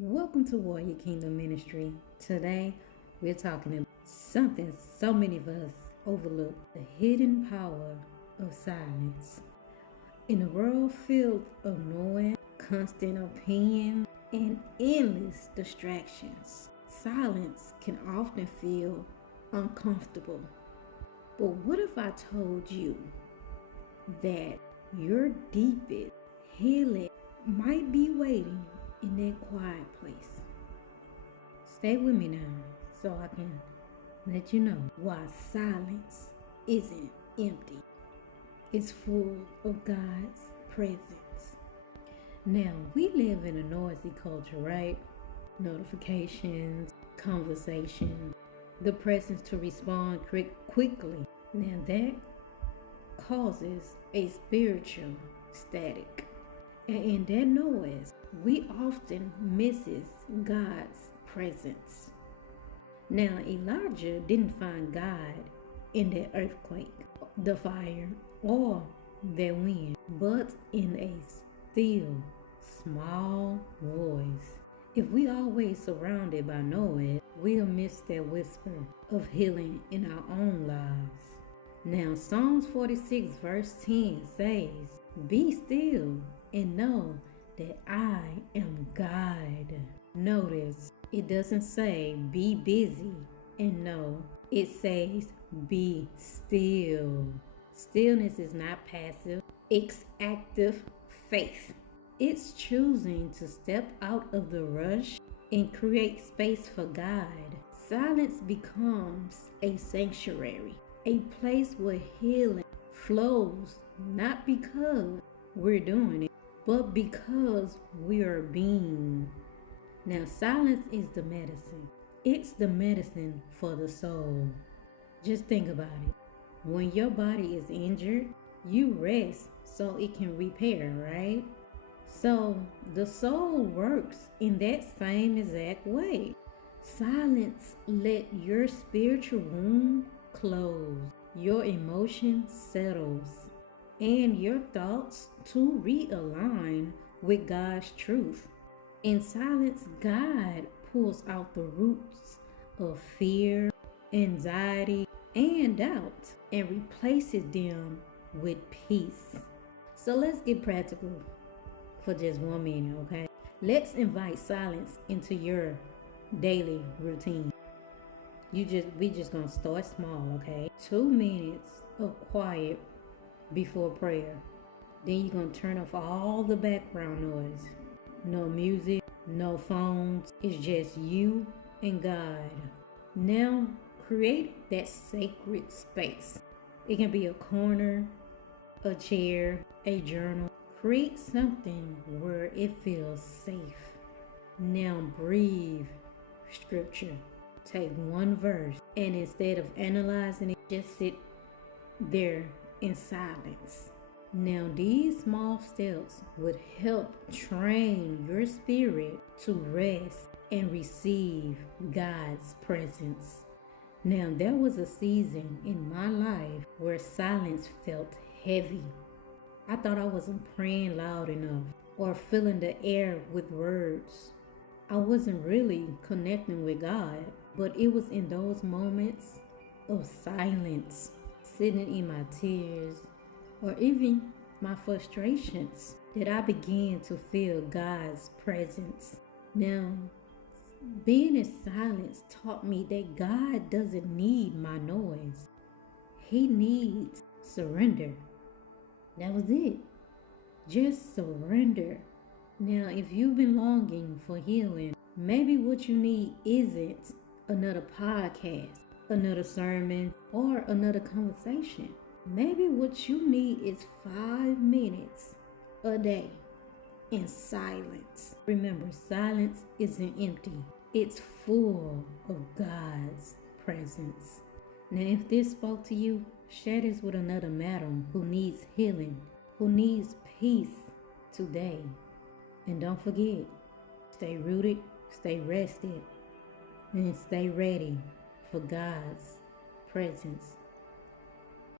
Welcome to Warrior Kingdom Ministry. Today, we're talking about something so many of us overlook: the hidden power of silence. In a world filled of noise, constant opinion, and endless distractions, silence can often feel uncomfortable. But what if I told you that your deepest healing might be waiting in that quiet place? Stay with me now so I can let you know why silence isn't empty. It's full of God's presence. Now, we live in a noisy culture, right? Notifications, conversations, the presence to respond quickly. Now, that causes a spiritual static. And in that noise, we often misses God's presence. Now, Elijah didn't find God in the earthquake, the fire, or the wind, but in a still, small voice. If we always surrounded by noise, we'll miss that whisper of healing in our own lives. Now, Psalms 46 verse 10 says, "Be still and know that I am God." Notice, it doesn't say be busy and know. It says be still. Stillness is not passive, it's active faith. It's choosing to step out of the rush and create space for God. Silence becomes a sanctuary, a place where healing flows, not because we're doing it, but because we are being. Now, silence is the medicine. It's the medicine for the soul. Just think about it. When your body is injured, you rest so it can repair, right? So the soul works in that same exact way. Silence let your spiritual wound close, your emotion settles, and your thoughts to realign with God's truth. In silence, God pulls out the roots of fear, anxiety, and doubt and replaces them with peace. So let's get practical for just 1 minute, okay? Let's invite silence into your daily routine. We just gonna start small, okay? 2 minutes of quiet before prayer. Then you're gonna turn off all the background noise. No music, no phones. It's just you and God. Now create that sacred space. It can be a corner, a chair, a journal. Create something where it feels safe. Now breathe scripture. Take one verse and instead of analyzing it, just sit there in silence. Now, these small steps would help train your spirit to rest and receive God's presence. Now, there was a season in my life where silence felt heavy. I thought I wasn't praying loud enough or filling the air with words. I wasn't really connecting with God, but it was in those moments of silence, sitting in my tears, or even my frustrations, that I began to feel God's presence. Now, being in silence taught me that God doesn't need my noise. He needs surrender. That was it. Just surrender. Now, if you've been longing for healing, maybe what you need isn't another podcast, another sermon, or another conversation. Maybe what you need is 5 minutes a day in silence. Remember, silence isn't empty. It's full of God's presence. Now, if this spoke to you, share this with another madam who needs healing, who needs peace today. And don't forget, stay rooted, stay rested, and stay ready for God's presence